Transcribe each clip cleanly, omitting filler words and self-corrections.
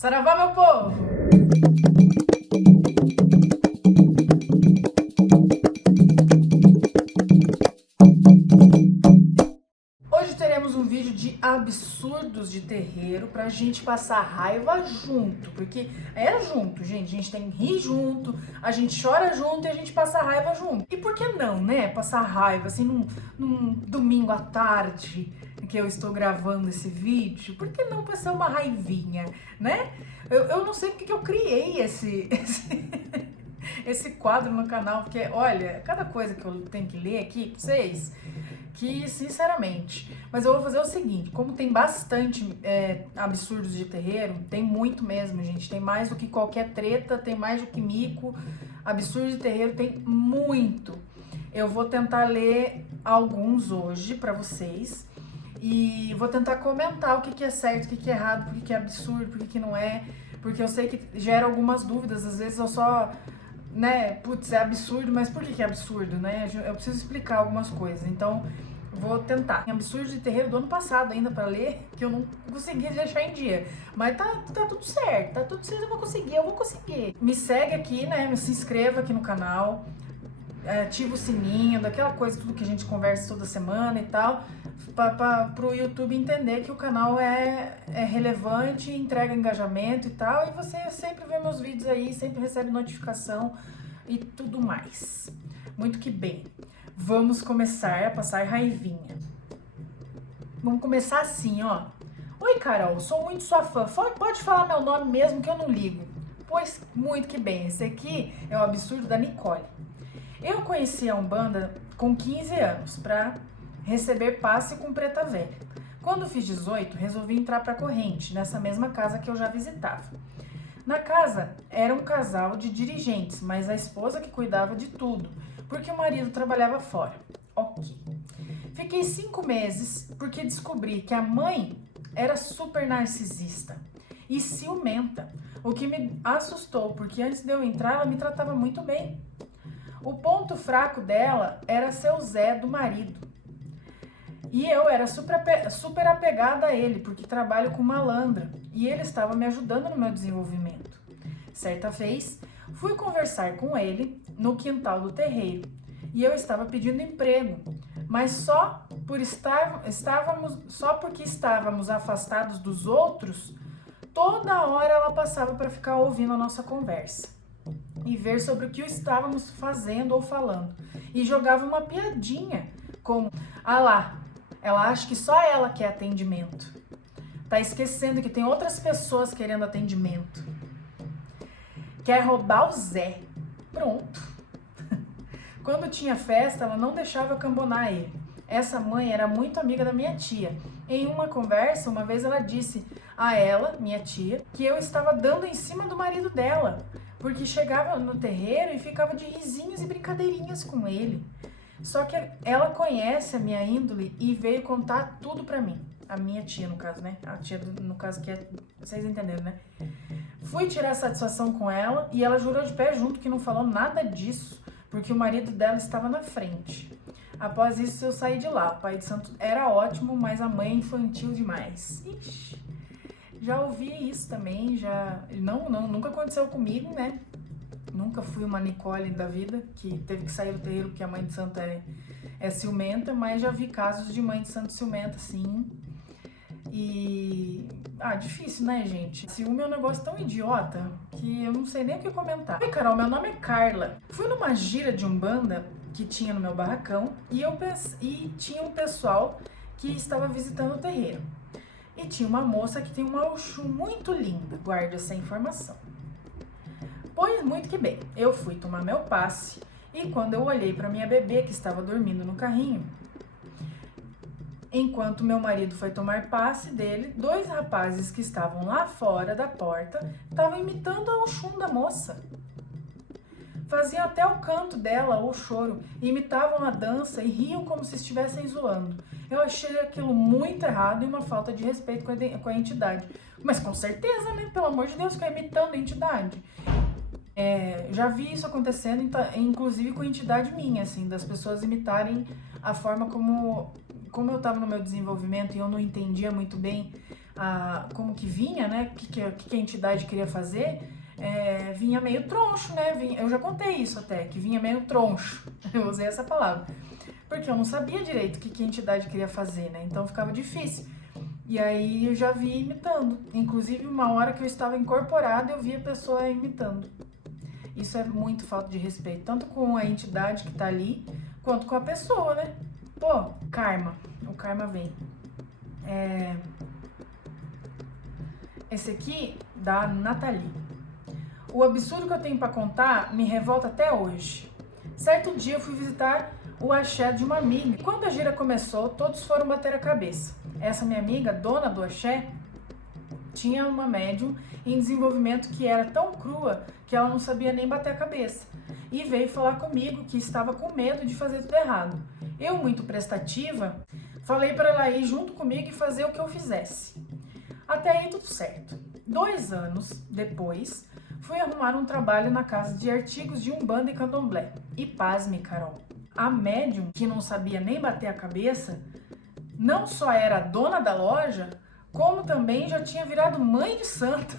Saravá, meu povo! Hoje teremos um vídeo de absurdos de terreiro pra gente passar raiva junto, porque é junto, gente. A gente tem que rir junto, a gente chora junto e a gente passa raiva junto. E por que não, né? Passar raiva assim num domingo à tarde que eu estou gravando esse vídeo, por que não passar uma raivinha, né? Eu não sei porque que eu criei esse quadro no canal, porque olha, cada coisa que eu tenho que ler aqui pra vocês, que sinceramente, mas eu vou fazer o seguinte, como tem bastante absurdos de terreiro, tem muito mesmo, gente, tem mais do que qualquer treta, tem mais do que mico, absurdo de terreiro tem muito. Eu vou tentar ler alguns hoje pra vocês e vou tentar comentar o que é certo, o que é errado, o que é absurdo, o que não é, porque eu sei que gera algumas dúvidas, às vezes eu só, né, putz, é absurdo, mas por que é absurdo, né? Eu preciso explicar algumas coisas, então vou tentar. Tem absurdo de terreiro do ano passado ainda pra ler, que eu não consegui deixar em dia, mas tá tudo certo, eu vou conseguir. Me segue aqui, né, se inscreva aqui no canal, ativa o sininho, daquela coisa, tudo que a gente conversa toda semana e tal, pro YouTube entender que o canal é relevante, entrega engajamento e tal, e você sempre vê meus vídeos aí, sempre recebe notificação e tudo mais. Muito que bem. Vamos começar a passar raivinha. Vamos começar assim, ó. Oi, Carol, sou muito sua fã. Pode falar meu nome mesmo que eu não ligo. Pois, muito que bem. Esse aqui é o absurdo da Nicole. Eu conheci a Umbanda com 15 anos para receber passe com preta velha. Quando fiz 18, resolvi entrar para a corrente, nessa mesma casa que eu já visitava. Na casa era um casal de dirigentes, mas a esposa que cuidava de tudo, porque o marido trabalhava fora. Ok. Fiquei 5 meses porque descobri que a mãe era super narcisista e ciumenta, o que me assustou, porque antes de eu entrar ela me tratava muito bem. O ponto fraco dela era ser o Zé do marido. E eu era super apegada a ele, porque trabalho com malandra. E ele estava me ajudando no meu desenvolvimento. Certa vez, fui conversar com ele no quintal do terreiro. E eu estava pedindo emprego. Mas só porque estávamos afastados dos outros, toda hora ela passava para ficar ouvindo a nossa conversa e ver sobre o que estávamos fazendo ou falando. E jogava uma piadinha, como, ah lá, ela acha que só ela quer atendimento. Tá esquecendo que tem outras pessoas querendo atendimento. Quer roubar o Zé. Pronto. Quando tinha festa, ela não deixava eu cambonar ele. Essa mãe era muito amiga da minha tia. Em uma conversa, uma vez ela disse a ela, minha tia, que eu estava dando em cima do marido dela, porque chegava no terreiro e ficava de risinhos e brincadeirinhas com ele. Só que ela conhece a minha índole e veio contar tudo pra mim. A minha tia, no caso, né? A tia, no caso, que é... Vocês entenderam, né? Fui tirar satisfação com ela e ela jurou de pé junto que não falou nada disso, porque o marido dela estava na frente. Após isso, eu saí de lá. O pai de santo era ótimo, mas a mãe é infantil demais. Ixi, já ouvi isso também, já... Nunca aconteceu comigo, né? Nunca fui uma Nicole da vida, que teve que sair do terreiro porque a mãe de santo é ciumenta, mas já vi casos de mãe de santo ciumenta, sim. E... difícil, né, gente? Ciúme é um negócio tão idiota que eu não sei nem o que comentar. Oi, Carol, meu nome é Carla. Fui numa gira de Umbanda que tinha no meu barracão e tinha um pessoal que estava visitando o terreiro. E tinha uma moça que tem uma Oxum muito linda, guarde essa informação. Pois muito que bem, eu fui tomar meu passe e quando eu olhei para minha bebê que estava dormindo no carrinho, enquanto meu marido foi tomar passe dele, 2 rapazes que estavam lá fora da porta estavam imitando a Oxum da moça. Faziam até o canto dela, o choro, imitavam a dança e riam como se estivessem zoando. Eu achei aquilo muito errado e uma falta de respeito com a entidade. Mas com certeza, né? Pelo amor de Deus, ficar imitando a entidade. Já vi isso acontecendo, inclusive com entidade minha, assim, das pessoas imitarem a forma como eu estava no meu desenvolvimento e eu não entendia muito bem como que vinha, né? O que a entidade queria fazer, vinha meio troncho, né? Eu já contei isso até, que vinha meio troncho. Eu usei essa palavra. Porque eu não sabia direito o que a entidade queria fazer, né? Então ficava difícil. E aí eu já vi imitando. Inclusive, uma hora que eu estava incorporada, eu vi a pessoa imitando. Isso é muito falta de respeito, tanto com a entidade que tá ali, quanto com a pessoa, né? Pô, karma. O karma vem. Esse aqui, da Nathalie. O absurdo que eu tenho pra contar me revolta até hoje. Certo dia eu fui visitar o axé de uma amiga. E quando a gira começou, todos foram bater a cabeça. Essa minha amiga, dona do axé, tinha uma médium em desenvolvimento que era tão crua que ela não sabia nem bater a cabeça. E veio falar comigo que estava com medo de fazer tudo errado. Eu, muito prestativa, falei para ela ir junto comigo e fazer o que eu fizesse. Até aí tudo certo. 2 anos depois, fui arrumar um trabalho na casa de artigos de Umbanda e Candomblé. E pasme, Carol, a médium, que não sabia nem bater a cabeça, não só era dona da loja, como também já tinha virado mãe de santo.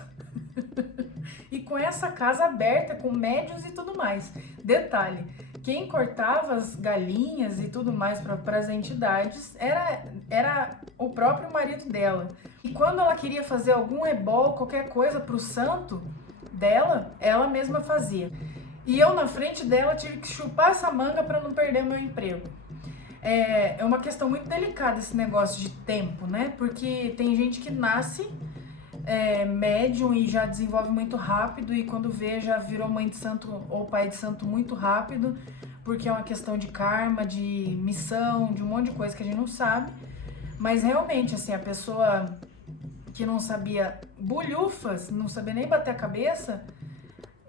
E com essa casa aberta, com médiuns e tudo mais. Detalhe, quem cortava as galinhas e tudo mais para as entidades era o próprio marido dela. E quando ela queria fazer algum ebó, qualquer coisa para o santo dela, ela mesma fazia. E eu na frente dela tive que chupar essa manga para não perder meu emprego. É uma questão muito delicada esse negócio de tempo, né? Porque tem gente que nasce médium e já desenvolve muito rápido, e quando vê já virou mãe de santo ou pai de santo muito rápido, porque é uma questão de karma, de missão, de um monte de coisa que a gente não sabe. Mas realmente, assim, a pessoa que não sabia bulhufas, não sabia nem bater a cabeça,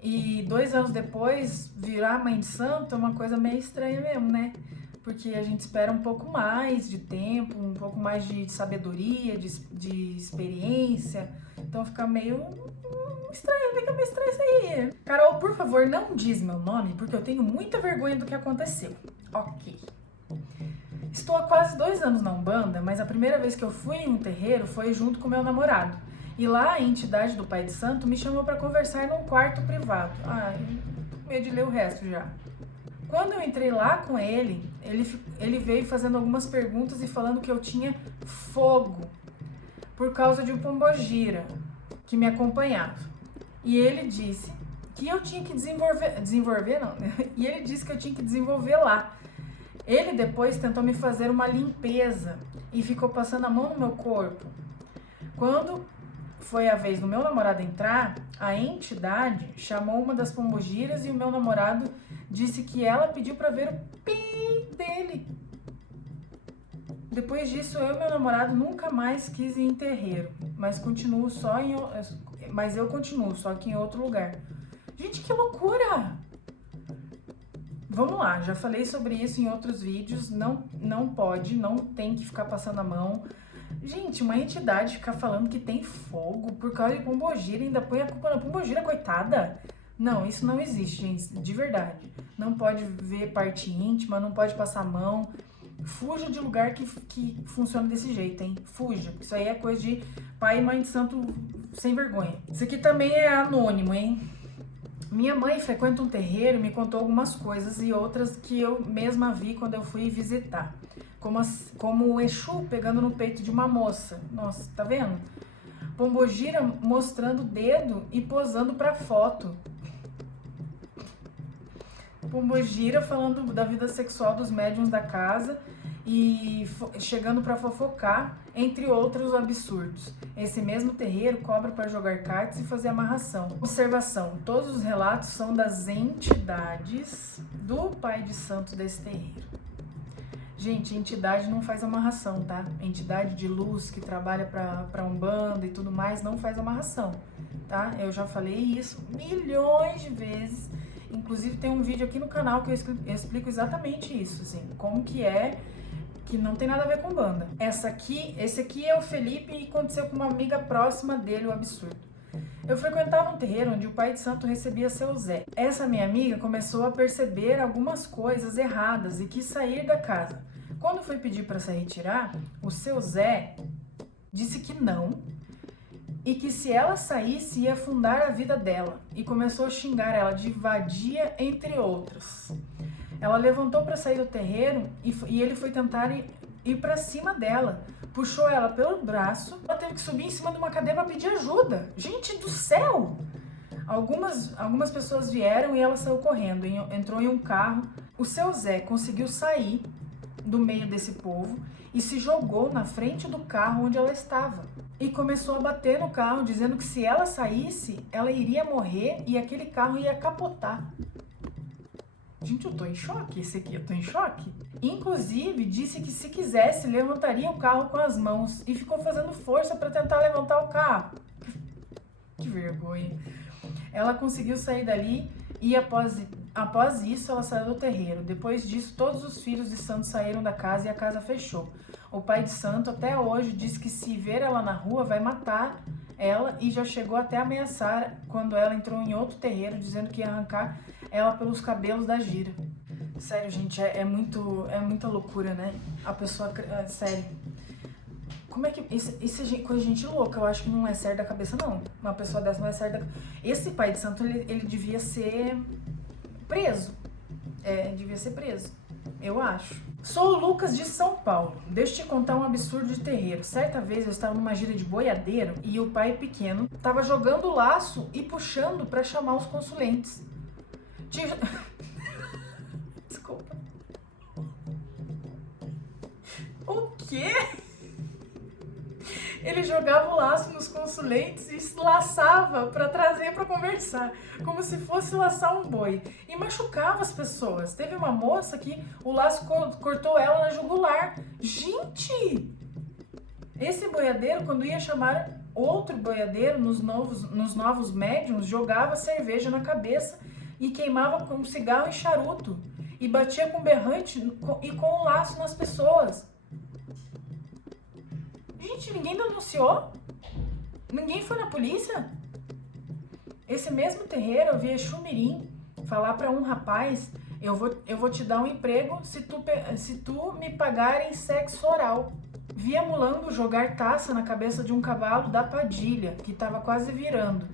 e 2 anos depois virar mãe de santo é uma coisa meio estranha mesmo, né? Porque a gente espera um pouco mais de tempo, um pouco mais de sabedoria, de experiência. Então fica meio estranho, fica meio estranho isso aí. Carol, por favor, não diz meu nome, porque eu tenho muita vergonha do que aconteceu. Ok. Estou há quase 2 anos na Umbanda, mas a primeira vez que eu fui em um terreiro foi junto com meu namorado. E lá a entidade do Pai de Santo me chamou para conversar num quarto privado. Com medo de ler o resto já. Quando eu entrei lá com ele veio fazendo algumas perguntas e falando que eu tinha fogo por causa de um pombogira que me acompanhava. E ele disse que eu tinha que e ele disse que eu tinha que desenvolver lá. Ele depois tentou me fazer uma limpeza e ficou passando a mão no meu corpo. Quando foi a vez do meu namorado entrar, a entidade chamou uma das pombogiras e o meu namorado disse que ela pediu para ver o pi dele. Depois disso, eu e meu namorado nunca mais quis ir em terreiro, mas eu continuo só que em outro lugar. Gente, que loucura! Vamos lá, já falei sobre isso em outros vídeos, não pode, não tem que ficar passando a mão. Gente, uma entidade ficar falando que tem fogo por causa de pombogira e ainda põe a culpa na pombogira, coitada. Não, isso não existe, gente, de verdade. Não pode ver parte íntima, não pode passar a mão. Fuja de lugar que funciona desse jeito, hein? Fuja, porque isso aí é coisa de pai e mãe de santo sem vergonha. Isso aqui também é anônimo, hein? Minha mãe frequenta um terreiro e me contou algumas coisas e outras que eu mesma vi quando eu fui visitar. Como o Exu pegando no peito de uma moça. Nossa, tá vendo? Pombogira mostrando o dedo e posando pra foto. Pombogira falando da vida sexual dos médiuns da casa e chegando para fofocar, entre outros absurdos. Esse mesmo terreiro cobra para jogar cartas e fazer amarração. Observação: todos os relatos são das entidades do pai de santo desse terreiro. Gente, entidade não faz amarração, tá? Entidade de luz que trabalha para Umbanda e tudo mais não faz amarração, tá? Eu já falei isso milhões de vezes. Inclusive tem um vídeo aqui no canal que eu explico exatamente isso, assim, como que não tem nada a ver com Umbanda. Esse aqui é o Felipe e aconteceu com uma amiga próxima dele, o absurdo. Eu frequentava um terreiro onde o pai de santo recebia seu Zé. Essa minha amiga começou a perceber algumas coisas erradas e quis sair da casa. Quando foi pedir para se retirar, o seu Zé disse que não, e que se ela saísse ia afundar a vida dela, e começou a xingar ela de vadia, entre outras. Ela levantou para sair do terreiro e ele foi tentar ir para cima dela. Puxou ela pelo braço, ela teve que subir em cima de uma cadeira para pedir ajuda. Gente do céu! Algumas pessoas vieram e ela saiu correndo, entrou em um carro. O seu Zé conseguiu sair do meio desse povo e se jogou na frente do carro onde ela estava. E começou a bater no carro, dizendo que se ela saísse, ela iria morrer e aquele carro ia capotar. Gente, eu tô em choque, esse aqui, eu tô em choque. Inclusive, disse que se quisesse, levantaria o carro com as mãos e ficou fazendo força para tentar levantar o carro. Que vergonha. Ela conseguiu sair dali e após isso ela saiu do terreiro. Depois disso, todos os filhos de santo saíram da casa e a casa fechou. O pai de santo até hoje diz que se ver ela na rua vai matar ela e já chegou até a ameaçar quando ela entrou em outro terreiro dizendo que ia arrancar ela pelos cabelos da gira. Sério, gente, é muita loucura, né? A pessoa, sério. Como é que... Isso é coisa de gente louca, eu acho que não é certo da cabeça, não. Uma pessoa dessa não é certa da... Esse pai de santo, ele devia ser preso. Devia ser preso, eu acho. Sou o Lucas de São Paulo. Deixa eu te contar um absurdo de terreiro. Certa vez eu estava numa gira de boiadeiro e o pai pequeno estava jogando o laço e puxando para chamar os consulentes. Desculpa. O quê? Ele jogava o laço nos consulentes e se laçava para trazer para conversar, como se fosse laçar um boi, e machucava as pessoas. Teve uma moça que o laço cortou ela na jugular. Gente! Esse boiadeiro, quando ia chamar outro boiadeiro nos novos médiuns, jogava cerveja na cabeça e queimava com cigarro e charuto, e batia com berrante e com o laço nas pessoas. Gente, ninguém denunciou? Ninguém foi na polícia? Esse mesmo terreiro, eu vi Exu Mirim falar para um rapaz: eu vou te dar um emprego se tu me pagar em sexo oral. Via Mulambo jogar taça na cabeça de um cavalo da Padilha, que estava quase virando,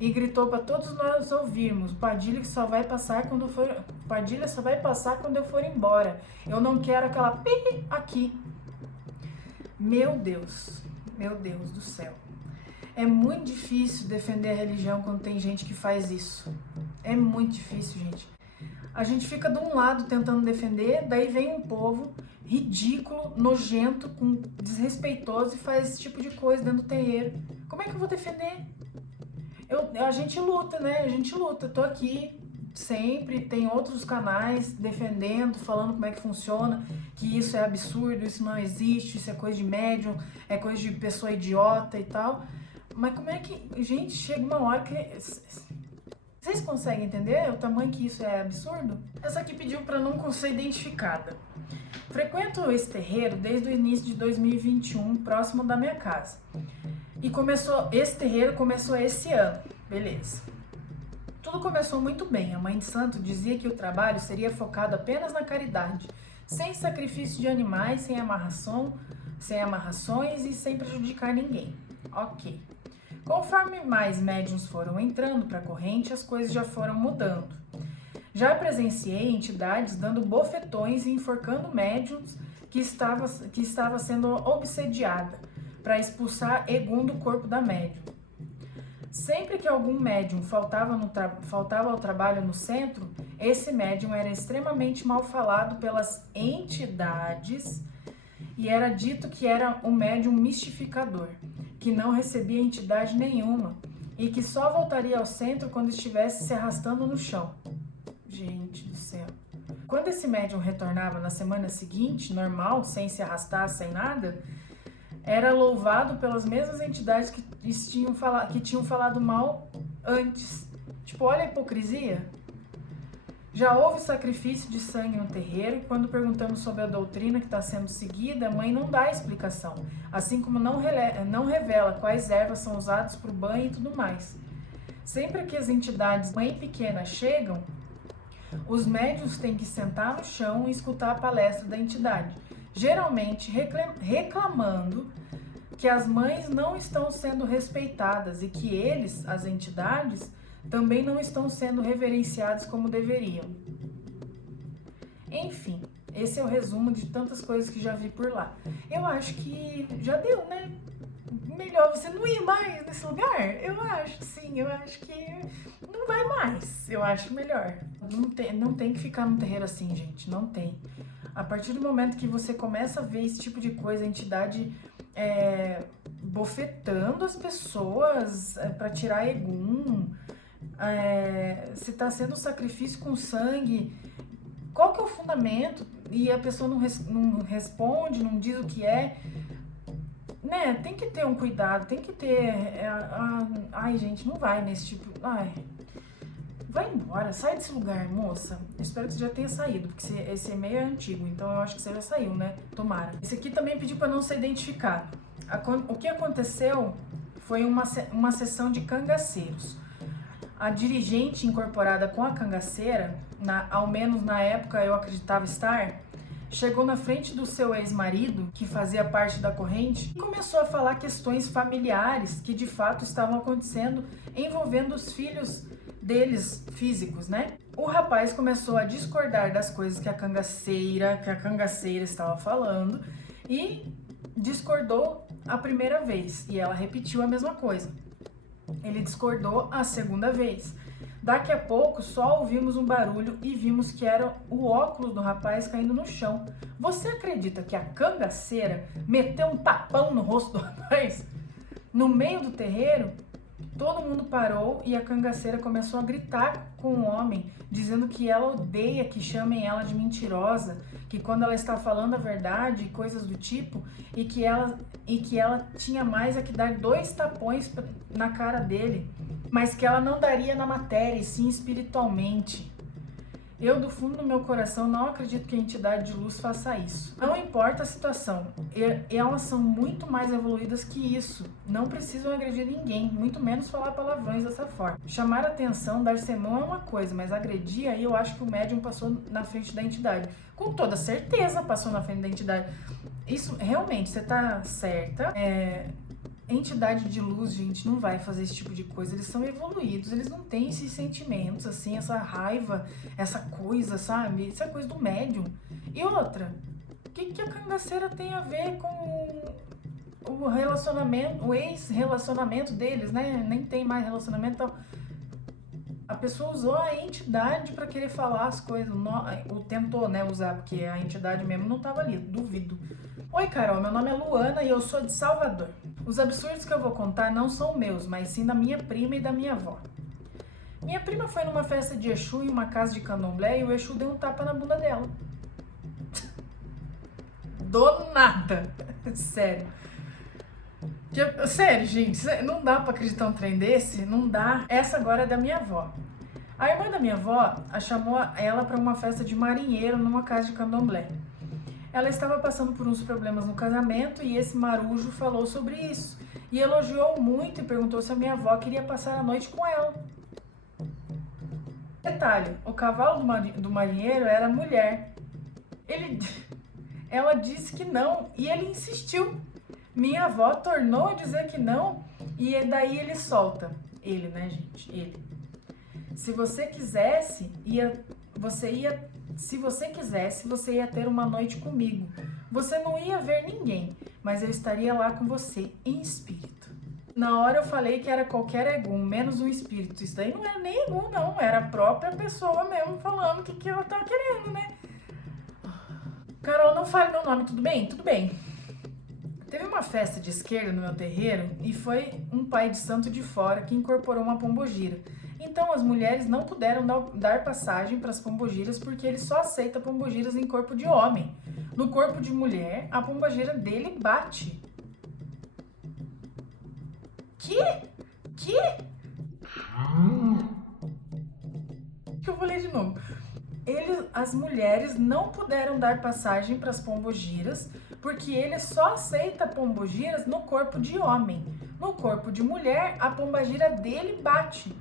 e gritou para todos nós ouvirmos: Padilha só vai passar quando eu for embora. Eu não quero aquela pi aqui. Meu Deus do céu. É muito difícil defender a religião quando tem gente que faz isso. É muito difícil, gente. A gente fica de um lado tentando defender, daí vem um povo ridículo, nojento, desrespeitoso e faz esse tipo de coisa dentro do terreiro. Como é que eu vou defender? A gente luta, né? A gente luta. Tô aqui sempre, tem outros canais defendendo, falando como é que funciona, que isso é absurdo, isso não existe, isso é coisa de médium, é coisa de pessoa idiota e tal. Mas como é que... Gente, chega uma hora que... Vocês conseguem entender o tamanho que isso é absurdo? Essa aqui pediu para não ser identificada. Frequento esse terreiro desde o início de 2021, próximo da minha casa. E esse terreiro começou esse ano, beleza. Tudo começou muito bem. A mãe de santo dizia que o trabalho seria focado apenas na caridade, sem sacrifício de animais, sem amarrações e sem prejudicar ninguém. Ok. Conforme mais médiuns foram entrando para a corrente, as coisas já foram mudando. Já presenciei entidades dando bofetões e enforcando médiuns que estava sendo obsediada para expulsar Egum do corpo da médium. Sempre que algum médium faltava ao trabalho no centro, esse médium era extremamente mal falado pelas entidades e era dito que era um médium mistificador, que não recebia entidade nenhuma e que só voltaria ao centro quando estivesse se arrastando no chão. Gente do céu. Quando esse médium retornava na semana seguinte, normal, sem se arrastar, sem nada, era louvado pelas mesmas entidades que tinham falado mal antes. Tipo, olha a hipocrisia. Já houve sacrifício de sangue no terreiro, e quando perguntamos sobre a doutrina que está sendo seguida, a mãe não dá explicação, assim como não revela quais ervas são usadas para o banho e tudo mais. Sempre que as entidades mãe pequena chegam, os médiuns têm que sentar no chão e escutar a palestra da entidade, geralmente reclamando que as mães não estão sendo respeitadas e que eles, as entidades, também não estão sendo reverenciados como deveriam. Enfim, esse é o resumo de tantas coisas que já vi por lá. Eu acho que já deu, né? Melhor você não ir mais nesse lugar? Eu acho, sim, eu acho que não vai mais. Eu acho melhor. Não tem que ficar num terreiro assim, gente, não tem. A partir do momento que você começa a ver esse tipo de coisa, a entidade bofetando as pessoas para tirar egum, se tá sendo um sacrifício com sangue, qual que é o fundamento? E a pessoa não responde, não diz o que é, né? Tem que ter um cuidado, tem que ter. Ai, gente, não vai nesse tipo. Ai, vai embora, sai desse lugar, moça. Eu espero que você já tenha saído, porque esse e-mail é antigo, então eu acho que você já saiu, né? Tomara. Esse aqui também pediu para não ser identificado. O que aconteceu foi uma sessão de cangaceiros. A dirigente incorporada com a cangaceira, ao menos na época eu acreditava estar, chegou na frente do seu ex-marido, que fazia parte da corrente, e começou a falar questões familiares que de fato estavam acontecendo, envolvendo os filhos deles físicos, né? O rapaz começou a discordar das coisas que a cangaceira estava falando e discordou a primeira vez, e ela repetiu a mesma coisa. Ele discordou a segunda vez. Daqui a pouco só ouvimos um barulho e vimos que era o óculos do rapaz caindo no chão. Você acredita que a cangaceira meteu um tapão no rosto do rapaz? No meio do terreiro, todo mundo parou e a cangaceira começou a gritar com o homem, dizendo que ela odeia que chamem ela de mentirosa, que quando ela está falando a verdade e coisas do tipo, e que ela tinha mais a que dar 2 tapões na cara dele, mas que ela não daria na matéria, e sim espiritualmente. Eu, do fundo do meu coração, não acredito que a entidade de luz faça isso. Não importa a situação, elas são muito mais evoluídas que isso. Não precisam agredir ninguém, muito menos falar palavrões dessa forma. Chamar atenção, dar sermão é uma coisa, mas agredir, aí eu acho que o médium passou na frente da entidade. Com toda certeza passou na frente da entidade. Isso, realmente, você tá certa. Entidade de luz, gente, não vai fazer esse tipo de coisa. Eles são evoluídos, eles não têm esses sentimentos, assim, essa raiva, essa coisa, sabe? Isso é coisa do médium. E outra, o que a cangaceira tem a ver com o relacionamento, o ex-relacionamento deles, né? Nem tem mais relacionamento, então... A pessoa usou a entidade para querer falar as coisas, ou tentou, né, usar, porque a entidade mesmo não estava ali, duvido. Oi, Carol, meu nome é Luana e eu sou de Salvador. Os absurdos que eu vou contar não são meus, mas sim da minha prima e da minha avó. Minha prima foi numa festa de Exu em uma casa de candomblé e o Exu deu um tapa na bunda dela. Do nada. Sério. Sério, gente, não dá pra acreditar um trem desse, não dá. Essa agora é da minha avó. A irmã da minha avó chamou ela para uma festa de marinheiro numa casa de candomblé. Ela estava passando por uns problemas no casamento e esse marujo falou sobre isso. E elogiou muito e perguntou se a minha avó queria passar a noite com ela. Detalhe, o cavalo do marinheiro era mulher. Ela disse que não e ele insistiu. Minha avó tornou a dizer que não e daí ele solta. Ele, né, gente? Ele. Se você quisesse, você ia ter uma noite comigo. Você não ia ver ninguém, mas eu estaria lá com você, em espírito. Na hora eu falei que era qualquer egum, menos um espírito. Isso daí não era nem egum, não. Era a própria pessoa mesmo falando o que ela tava querendo, né? Carol, não fale meu nome, tudo bem? Tudo bem. Teve uma festa de esquerda no meu terreiro e foi um pai de santo de fora que incorporou uma pombogira. Então as mulheres não puderam dar passagem para as pombogiras porque ele só aceita pombogiras em corpo de homem. No corpo de mulher, a pombogira dele bate. Que eu vou ler de novo. As mulheres não puderam dar passagem para as pombogiras porque ele só aceita pombogiras no corpo de homem. No corpo de mulher, a pombogira dele bate.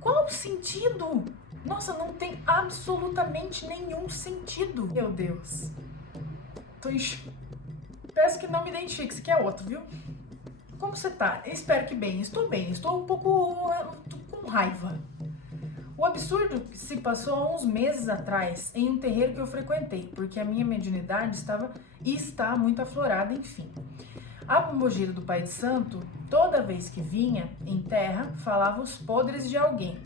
Qual o sentido? Nossa, não tem absolutamente nenhum sentido. Meu Deus. Peço que não me identifique, se quer outro, viu? Como você tá? Eu espero que bem. Estou um pouco com raiva. O absurdo se passou há uns meses atrás em um terreiro que eu frequentei, porque a minha mediunidade estava e está muito aflorada, enfim. A pombogira do Pai de Santo, toda vez que vinha em terra, falava os podres de alguém,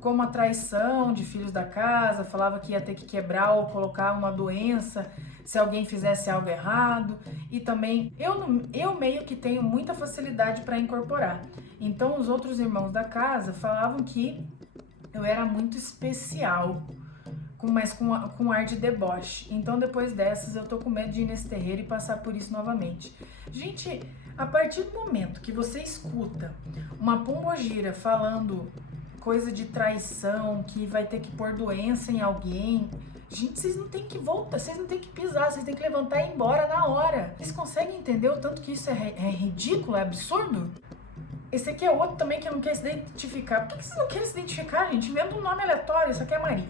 como a traição de filhos da casa, falava que ia ter que quebrar ou colocar uma doença se alguém fizesse algo errado, e também eu meio que tenho muita facilidade para incorporar. Então os outros irmãos da casa falavam que eu era muito especial, mas com ar de deboche. Então depois dessas eu tô com medo de ir nesse terreiro e passar por isso novamente. Gente, a partir do momento que você escuta uma pombogira falando coisa de traição, que vai ter que pôr doença em alguém, gente, vocês não tem que voltar, vocês não tem que pisar, vocês tem que levantar e ir embora na hora. Vocês conseguem entender o tanto que isso é ridículo, é absurdo? Esse aqui é outro também que não quer se identificar. Por que vocês não querem se identificar, gente? Inventa um nome aleatório, isso aqui é Maria.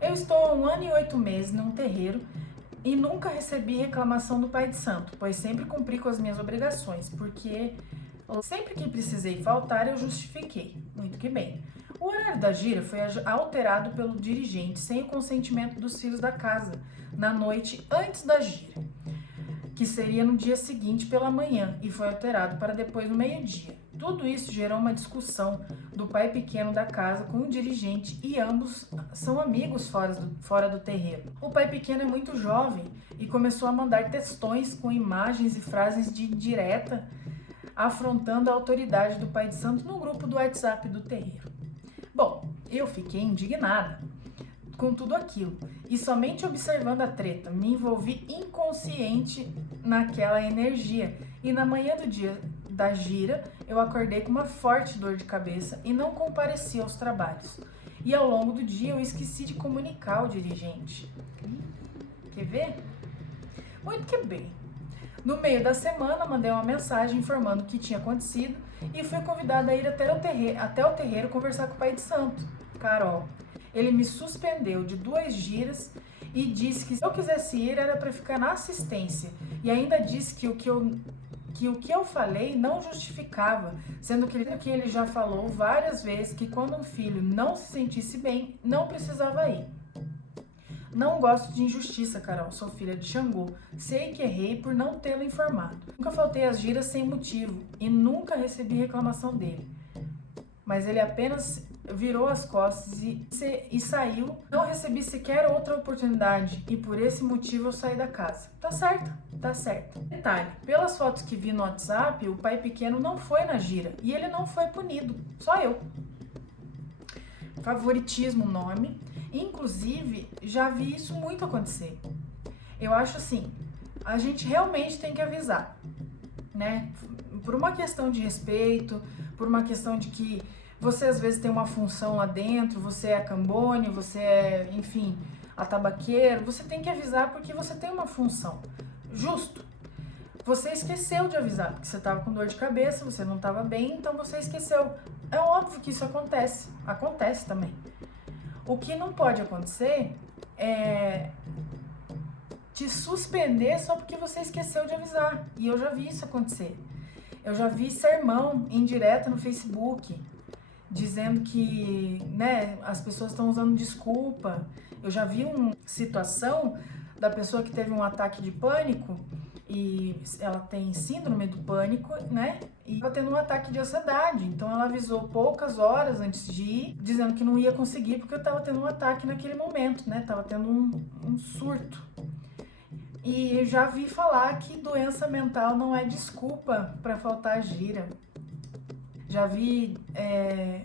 Eu estou há 1 ano e 8 meses num terreiro e nunca recebi reclamação do Pai de Santo, pois sempre cumpri com as minhas obrigações, porque sempre que precisei faltar eu justifiquei. Muito que bem. O horário da gira foi alterado pelo dirigente sem o consentimento dos filhos da casa, na noite antes da gira, que seria no dia seguinte pela manhã, e foi alterado para depois do meio-dia. Tudo isso gerou uma discussão do pai pequeno da casa com o dirigente e ambos são amigos fora do terreiro. O pai pequeno é muito jovem e começou a mandar textões com imagens e frases de indireta, afrontando a autoridade do Pai de Santo no grupo do WhatsApp do terreiro. Bom, eu fiquei indignada com tudo aquilo e somente observando a treta me envolvi inconsciente naquela energia, e na manhã do dia da gira eu acordei com uma forte dor de cabeça e não compareci aos trabalhos, e ao longo do dia eu esqueci de comunicar ao dirigente. Quer ver? Muito que bem. No meio da semana mandei uma mensagem informando o que tinha acontecido e fui convidada a ir até o terreiro conversar com o Pai de Santo, Carol. Ele me suspendeu de 2 giras e disse que se eu quisesse ir era para ficar na assistência, e ainda disse que o que eu falei não justificava, sendo que ele já falou várias vezes que quando um filho não se sentisse bem, não precisava ir. Não gosto de injustiça, Carol, sou filha de Xangô. Sei que errei por não tê-lo informado. Nunca faltei às giras sem motivo e nunca recebi reclamação dele. Mas ele apenas virou as costas e saiu. Não recebi sequer outra oportunidade e por esse motivo eu saí da casa. Tá certo, tá certo. Detalhe, pelas fotos que vi no WhatsApp, o pai pequeno não foi na gira e ele não foi punido, só eu. Favoritismo o nome. Inclusive, já vi isso muito acontecer. Eu acho assim, a gente realmente tem que avisar, né? Por uma questão de respeito, por uma questão de que você às vezes tem uma função lá dentro, você é cambone, você é, enfim, atabaqueiro, você tem que avisar porque você tem uma função. Justo. Você esqueceu de avisar, porque você estava com dor de cabeça, você não estava bem, então você esqueceu. É óbvio que isso acontece também. O que não pode acontecer é te suspender só porque você esqueceu de avisar. E eu já vi isso acontecer. Eu já vi sermão indireta no Facebook, dizendo que, né, as pessoas estão usando desculpa. Eu já vi uma situação da pessoa que teve um ataque de pânico e ela tem síndrome do pânico, né? E estava tendo um ataque de ansiedade. Então ela avisou poucas horas antes de ir, dizendo que não ia conseguir porque eu estava tendo um ataque naquele momento, né? Tava tendo um surto. E eu já vi falar que doença mental não é desculpa para faltar gira. Já vi,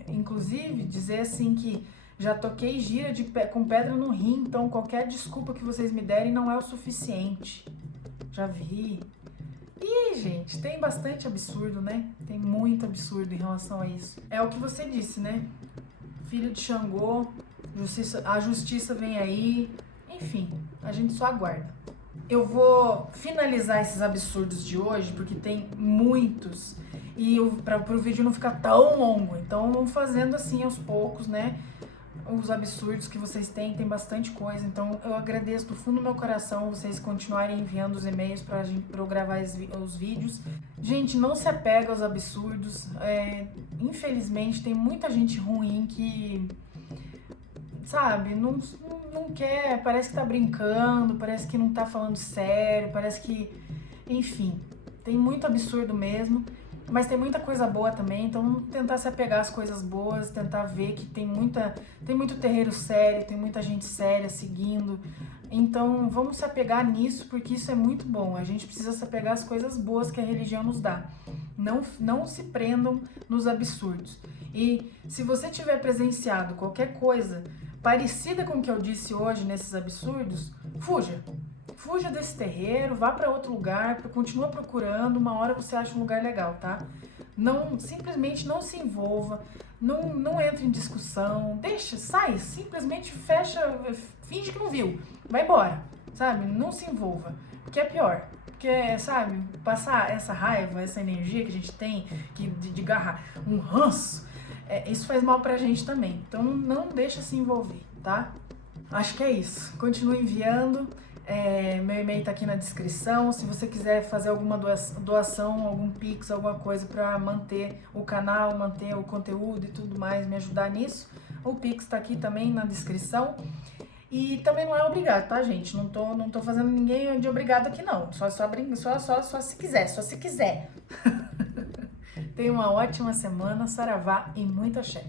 inclusive, dizer assim que já toquei gira com pedra no rim, então qualquer desculpa que vocês me derem não é o suficiente. Já vi. E, gente, tem bastante absurdo, né? Tem muito absurdo em relação a isso. É o que você disse, né? Filho de Xangô, a justiça vem aí. Enfim, a gente só aguarda. Eu vou finalizar esses absurdos de hoje, porque tem muitos. E para o vídeo não ficar tão longo. Então, vamos fazendo assim aos poucos, né? os absurdos que vocês têm, tem bastante coisa, então eu agradeço do fundo do meu coração vocês continuarem enviando os e-mails pra eu gravar os vídeos. Gente, não se apega aos absurdos, infelizmente tem muita gente ruim que, sabe, não quer, parece que tá brincando, parece que não tá falando sério, parece que, enfim, tem muito absurdo mesmo. Mas tem muita coisa boa também, então vamos tentar se apegar às coisas boas, tentar ver que tem muito terreiro sério, tem muita gente séria seguindo. Então vamos se apegar nisso, porque isso é muito bom. A gente precisa se apegar às coisas boas que a religião nos dá. Não se prendam nos absurdos. E se você tiver presenciado qualquer coisa parecida com o que eu disse hoje nesses absurdos, fuja. Fuja desse terreiro, vá para outro lugar, continua procurando, uma hora você acha um lugar legal, tá? Simplesmente não se envolva, não entre em discussão, deixa, sai, simplesmente fecha, finge que não viu, vai embora, sabe? Não se envolva, porque é pior. Porque, sabe, passar essa raiva, essa energia que a gente tem, de garra, um ranço, isso faz mal pra gente também. Então não deixa se envolver, tá? Acho que é isso. Continue enviando. Meu e-mail tá aqui na descrição. Se você quiser fazer alguma doação, algum pix, alguma coisa para manter o canal, manter o conteúdo e tudo mais, me ajudar nisso, o pix tá aqui também na descrição. E também não é obrigado, tá, gente? Não tô fazendo ninguém de obrigado aqui, não. Só se quiser, só se quiser. Tenha uma ótima semana, saravá e muito axé.